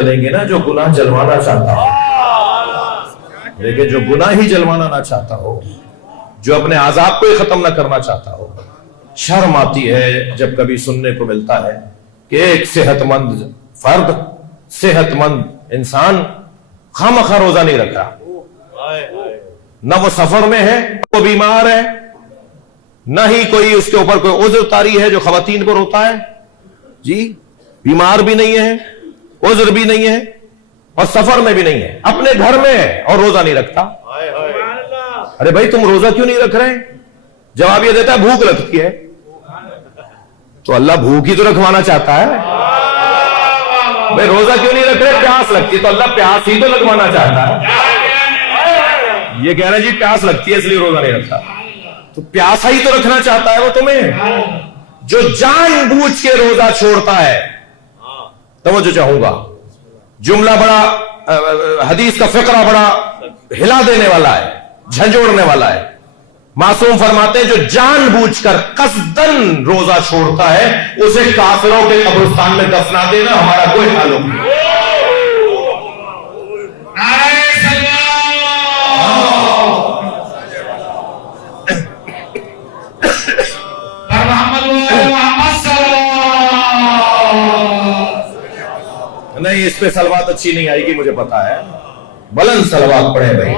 کریں گے نا جو گناہ جلوانا چاہتا ہو، لیکن جو گناہ ہی جلوانا نہ چاہتا ہو، جو اپنے عذاب کو ہی ختم نہ کرنا چاہتا ہو، شرم آتی ہے جب کبھی سننے کو ملتا ہے کہ ایک صحت مند فرد، صحت مند انسان خامخواہ روزہ نہیں رکھ رہا، نہ وہ سفر میں ہے، وہ بیمار ہے، نہ ہی کوئی اس کے اوپر کوئی عذر طاری ہے جو خواتین کو روتا ہے، جی بیمار بھی نہیں ہے، عذر بھی نہیں ہے، اور سفر میں بھی نہیں ہے، اپنے گھر میں ہے اور روزہ نہیں رکھتا۔ ارے بھائی تم روزہ کیوں نہیں رکھ رہے؟ جواب یہ دیتا ہے بھوک لگتی ہے۔ تو اللہ بھوک ہی تو رکھوانا چاہتا ہے۔ بھائی روزہ کیوں نہیں رکھ رہے؟ پیاس لگتی ہے، تو اللہ پیاس ہی تو لگوانا چاہتا ہے۔ یہ کہہ رہا ہے جی پیاس لگتی ہے اس لیے روزہ نہیں رکھتا، تو پیاسا ہی تو رکھنا چاہتا ہے وہ تمہیں۔ جو جان بوجھ کے روزہ چھوڑتا ہے، توجہ چاہوں گا، جملہ بڑا، حدیث کا فقرہ بڑا ہلا دینے والا ہے، جھنجھوڑنے والا ہے۔ معصوم فرماتے ہیں جو جان بوجھ کر قصدن روزہ چھوڑتا ہے اسے کافروں کے قبرستان میں دفنا دینا ہمارا کوئی تعلق نہیں۔ نہیں اس پہ صلوات اچھی نہیں آئے گی مجھے پتا ہے، بلند صلوات پڑھیں بھائی۔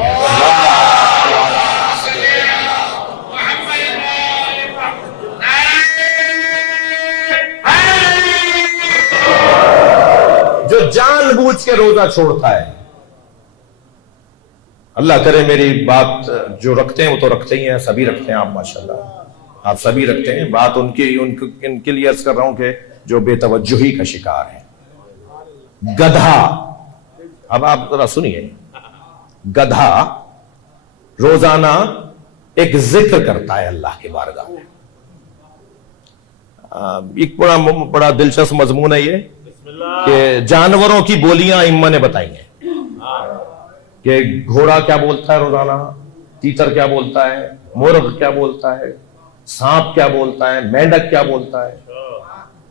جو جان بوجھ کے روزہ چھوڑتا ہے، اللہ کرے میری بات جو رکھتے ہیں وہ تو رکھتے ہی ہیں، سبھی رکھتے ہیں آپ ماشاءاللہ، آپ سبھی رکھتے ہیں، بات ان کے لیے عرض کر رہا ہوں کہ جو بے توجہی کا شکار ہے۔ گدھا، اب آپ ذرا سنیے، گدھا روزانہ ایک ذکر کرتا ہے اللہ کے بارگاہ میں۔ ایک بڑا دلچسپ مضمون ہے یہ کہ جانوروں کی بولیاں ائمہ نے بتائی ہیں کہ گھوڑا کیا بولتا ہے روزانہ، تیتر کیا بولتا ہے، مرغ کیا بولتا ہے، سانپ کیا بولتا ہے، مینڈک کیا بولتا ہے۔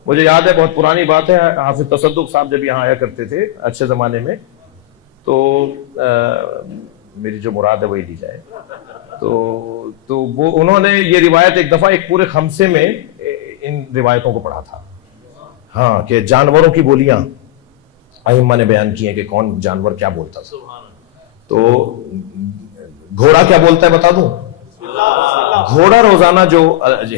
مجھے یاد ہے بہت پرانی بات ہے، حافظ تصدق صاحب جب یہاں آیا کرتے تھے اچھے زمانے میں، تو میری جو مراد ہے وہی لی جائے، تو وہ انہوں نے یہ روایت ایک دفعہ ایک پورے خمسے میں ان روایتوں کو پڑھا تھا، ہاں، کہ جانوروں کی بولیاں ائمہ نے بیان کی ہیں کہ کون جانور کیا بولتا تھا۔ تو گھوڑا کیا بولتا ہے بتا دوں؟ گھوڑا روزانہ جو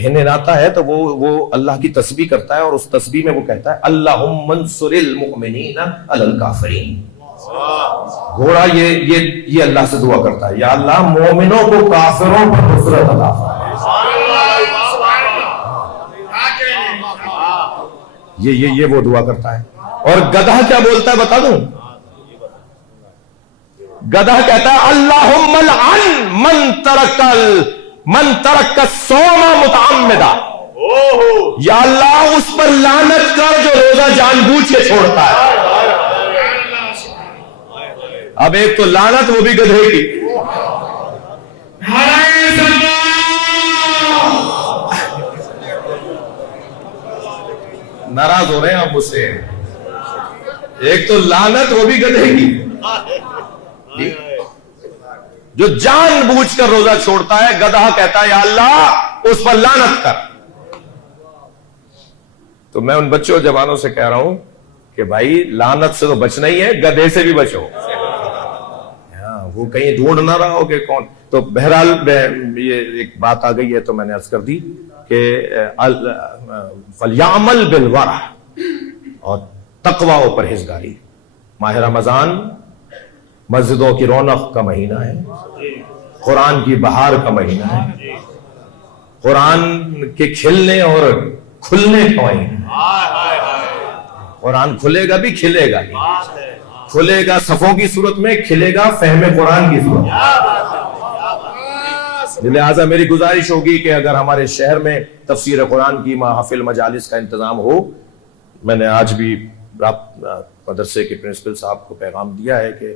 ہنہناتا ہے تو وہ اللہ کی تسبیح کرتا ہے، اور اس تسبیح میں وہ کہتا ہے اللہم انصر المؤمنین علی الکافرین۔ گھوڑا یہ اللہ سے دعا کرتا ہے، یا اللہ مومنوں کو کافروں پر نصرت عطا فرما۔ یہ وہ دعا کرتا ہے۔ اور گدھا کیا بولتا ہے بتا دوں؟ گدھا کہتا ہے اللہم لعن من ترک الصوم متعمدا، یا اللہ اس پر لعنت کر جو روزہ جان بوجھ کے چھوڑتا ہے۔ اب ایک تو لعنت وہ بھی گدھے کی، ناراض ہو رہے ہیں آپ مجھ سے، ایک تو لعنت وہ بھی گدھے کی، جو جان بوجھ کر روزہ چھوڑتا ہے گدھا کہتا ہے یا اللہ اس پر لعنت کر۔ تو میں ان بچوں جوانوں سے کہہ رہا ہوں کہ بھائی لعنت سے تو بچنا ہی ہے، گدھے سے بھی بچو، وہ کہیں ڈھونڈ نہ رہا ہو کہ کون۔ تو بہرحال یہ ایک بات آ گئی ہے تو میں نے عرض کر دی کہ فَلْيَعْمَلْ بِالْوَرْعِ، اور تقوی و پرہیزگاری۔ ماہ رمضان مسجدوں کی رونق کا مہینہ ہے، قرآن کی بہار کا مہینہ ہے، قرآن کے کھلنے اور کھلنے کا مہینہ ہے۔ قرآن کھلے گا بھی کھلے گا، کھلے گا صفوں کی صورت میں، کھلے گا فہم قرآن کی صورت میں۔ لہٰذا میری گزارش ہوگی کہ اگر ہمارے شہر میں تفسیر قرآن کی محافل مجالس کا انتظام ہو، میں نے آج بھی مدرسے کے پرنسپل صاحب کو پیغام دیا ہے کہ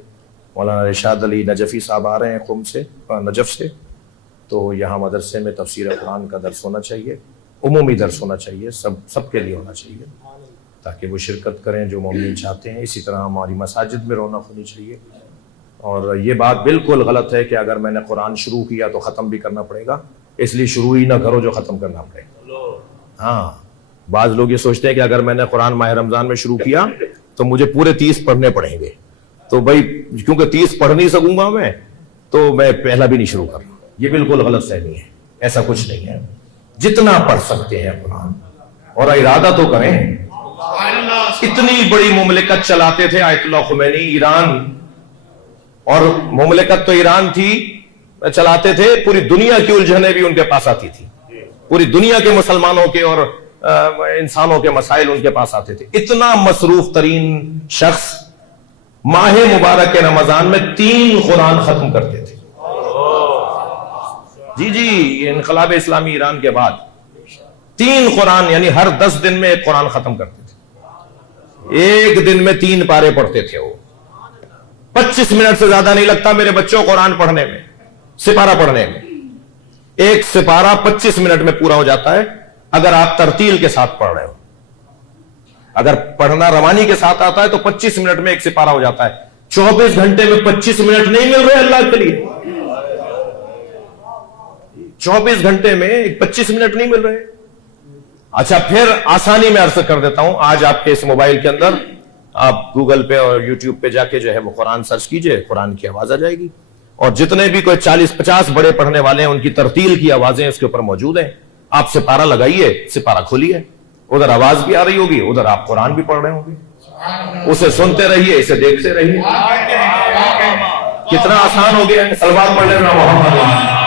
مولانا رشاد علی نجفی صاحب آ رہے ہیں قم سے، نجف سے، تو یہاں مدرسے میں تفسیر قرآن کا درس ہونا چاہیے، عمومی درس ہونا چاہیے، سب کے لیے ہونا چاہیے۔ تاکہ وہ شرکت کریں جو مومنین چاہتے ہیں. اسی طرح ہماری مساجد میں رونق ہونی چاہیے. اور یہ بات بالکل غلط ہے کہ اگر میں نے قرآن شروع کیا تو ختم بھی کرنا پڑے گا, اس لیے شروع ہی نہ کرو جو ختم کرنا پڑے گا. ہاں, بعض لوگ یہ سوچتے ہیں کہ اگر میں نے قرآن ماہ رمضان میں شروع کیا تو مجھے پورے 30 پڑھنے پڑیں گے, تو بھائی کیونکہ 30 پڑھ نہیں سکوں گا میں تو میں پہلا بھی نہیں شروع کر رہا. یہ بالکل غلط فہمی ہے, ایسا کچھ نہیں ہے. جتنا پڑھ سکتے ہیں قرآن, اور ارادہ تو کریں. اتنی بڑی مملکت چلاتے تھے آیت اللہ خمینی, ایران, اور مملکت تو ایران تھی, چلاتے تھے, پوری دنیا کی الجھنیں بھی ان کے پاس آتی تھی, پوری دنیا کے مسلمانوں کے اور انسانوں کے مسائل ان کے پاس آتے تھے. اتنا مصروف ترین شخص ماہ مبارک کے رمضان میں 3 قرآن ختم کرتے تھے. جی یہ انقلاب اسلامی ایران کے بعد 3 قرآن, یعنی ہر 10 دن میں 1 قرآن ختم کرتے تھے. ایک دن میں 3 پارے پڑھتے تھے. وہ 25 منٹ سے زیادہ نہیں لگتا میرے بچوں قرآن پڑھنے میں, سپارہ پڑھنے میں. ایک سپارہ 25 منٹ میں پورا ہو جاتا ہے اگر آپ ترتیل کے ساتھ پڑھ رہے ہو. اگر پڑھنا روانی کے ساتھ آتا ہے تو 25 منٹ میں ایک سپارہ ہو جاتا ہے. 24 گھنٹے میں 25 منٹ نہیں مل رہے اللہ کے لیے. 24 گھنٹے میں 25 منٹ نہیں مل رہے. اچھا, پھر آسانی میں عرض کر دیتا ہوں, آج آپ کے اس موبائل کے اندر آپ گوگل پہ اور یوٹیوب پہ جا کے جو ہے وہ قرآن سرچ کیجئے, قرآن کی آواز آ جائے گی, اور جتنے بھی کوئی 40-50 بڑے پڑھنے والے ہیں ان کی ترتیل کی آوازیں اس کے اوپر موجود ہیں. آپ سپارہ لگائیے, سپارہ کھولیے, ادھر آواز بھی آ رہی ہوگی, ادھر آپ قرآن بھی پڑھ رہے ہوں گے. اسے سنتے رہیے, اسے دیکھتے رہیے. کتنا آسان ہو گیا ہے. صلوات پڑھ لینا محمد.